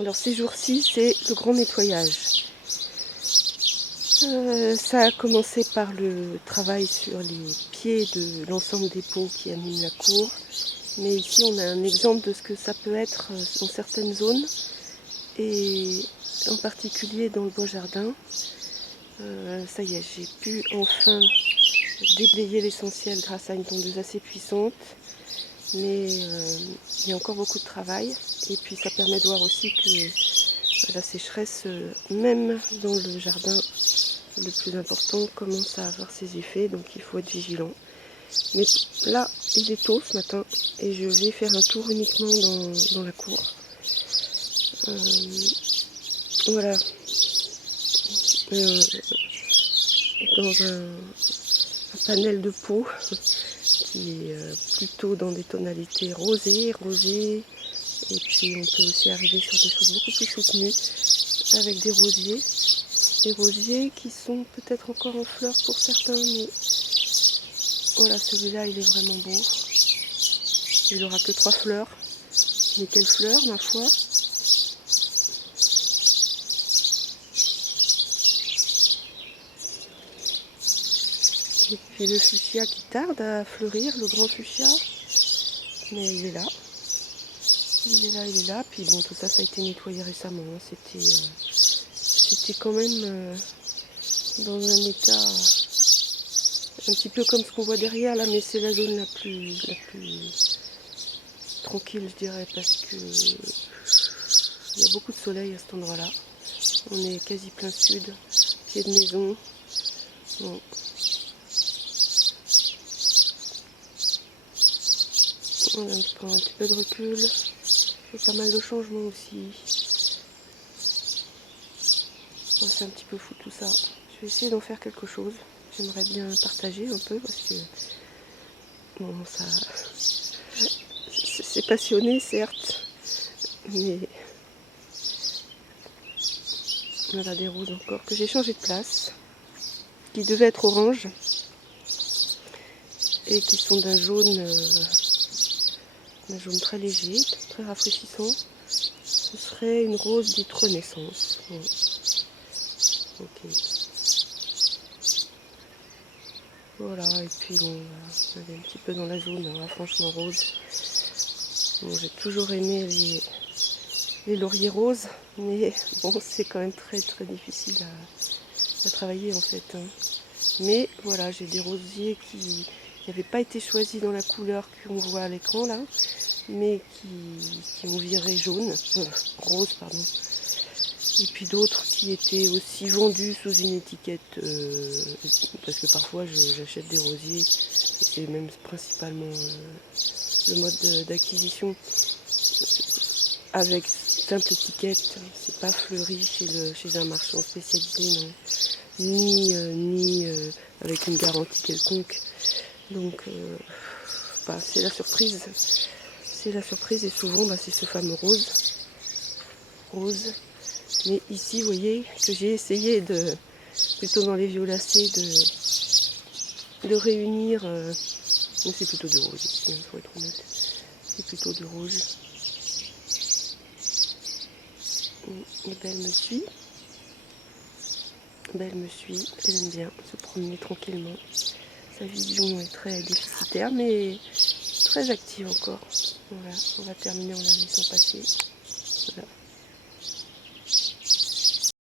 Alors ces jours-ci, c'est le grand nettoyage. Ça a commencé par le travail sur les pieds de l'ensemble des pots qui animent la cour. Mais ici, on a un exemple de ce que ça peut être dans certaines zones, et en particulier dans le beau jardin. Ça y est, j'ai pu enfin déblayer l'essentiel grâce à une tondeuse assez puissante. Mais il y a encore beaucoup de travail. Et puis ça permet de voir aussi que la sécheresse, même dans le jardin le plus important, commence à avoir ses effets. Donc il faut être vigilant. Mais là, il est tôt ce matin et je vais faire un tour uniquement dans la cour. Voilà. Dans un panel de peau qui est plutôt dans des tonalités rosées, et puis on peut aussi arriver sur des choses beaucoup plus soutenues avec des rosiers qui sont peut-être encore en fleurs pour certains, mais voilà, celui-là il est vraiment beau. Il n'aura que 3 fleurs, mais quelles fleurs ma foi. Et puis le fuchsia qui tarde à fleurir, le grand fuchsia, mais il est là. Il est là, puis bon, tout ça, ça a été nettoyé récemment. C'était quand même dans un état un petit peu comme ce qu'on voit derrière là, mais c'est la zone la plus tranquille, je dirais, parce que il y a beaucoup de soleil à cet endroit-là. On est quasi plein sud, pied de maison. Bon. On prend un petit peu de recul. Il y a pas mal de changements aussi. Bon, c'est un petit peu fou tout ça. Je vais essayer d'en faire quelque chose. J'aimerais bien partager un peu parce que bon, ça, c'est passionné certes, mais voilà des roses encore que j'ai changé de place, qui devaient être orange et qui sont d'un jaune très léger, très rafraîchissant. Ce serait une rose dite Renaissance. Bon. Ok. Voilà, et puis bon, on va aller un petit peu dans la zone franchement rose. Bon, j'ai toujours aimé les lauriers roses, mais bon, c'est quand même très très difficile à travailler en fait. Hein. Mais voilà, j'ai des rosiers qui n'avaient pas été choisis dans la couleur qu'on voit à l'écran là, mais qui ont viré jaune, rose pardon. Et puis d'autres qui étaient aussi vendus sous une étiquette, parce que parfois j'achète des rosiers, et c'est même principalement le mode d'acquisition avec simple étiquette, c'est pas fleuri chez un marchand spécialisé, non. Ni avec une garantie quelconque. Donc c'est la surprise. C'est la surprise et souvent c'est ce fameux rose. Mais ici vous voyez que j'ai essayé de, plutôt dans les violacées, de réunir, mais c'est plutôt du rouge ici, il faut être honnête. C'est plutôt du rouge. Et ben, elle me suit, elle aime bien se promener tranquillement. Sa vision est très déficitaire, mais très active encore. Voilà, on va terminer en la laissant passer. Voilà.